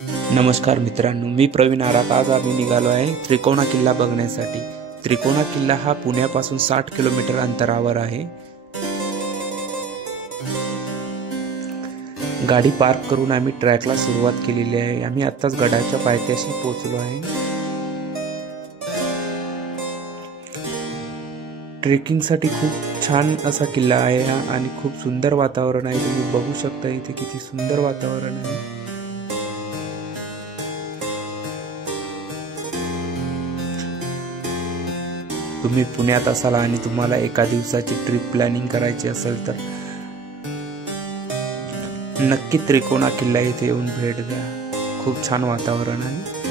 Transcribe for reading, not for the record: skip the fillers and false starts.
नमस्कार मित्रांनो, मी प्रवीण आराख। आज आम्ही निघालो आहे त्रिकोणा किल्ला बघण्यासाठी। त्रिकोणा किल्ला हा पुण्यापासून 60 किलोमीटर अंतरावर आहे। गाडी पार्क करून आम्ही ट्रॅकला सुरुवात केलेली आहे। आम्ही आत्ताच गडाच्या पायथ्याशी पोहोचलो आहे। ट्रेकिंगसाठी खूप छान असा किल्ला आहे हा आणि खूप सुंदर वातावरण आहे। तुम्ही बघू शकता इथे किती सुंदर वातावरण आहे। तुम्ही पुण्यात असाल आणि तुम्हाला एका दिवसाची ट्रिप प्लॅनिंग करायची असेल तर नक्की त्रिकोणा किल्ला येथे येऊन भेट द्या। खूप छान वातावरण आहे।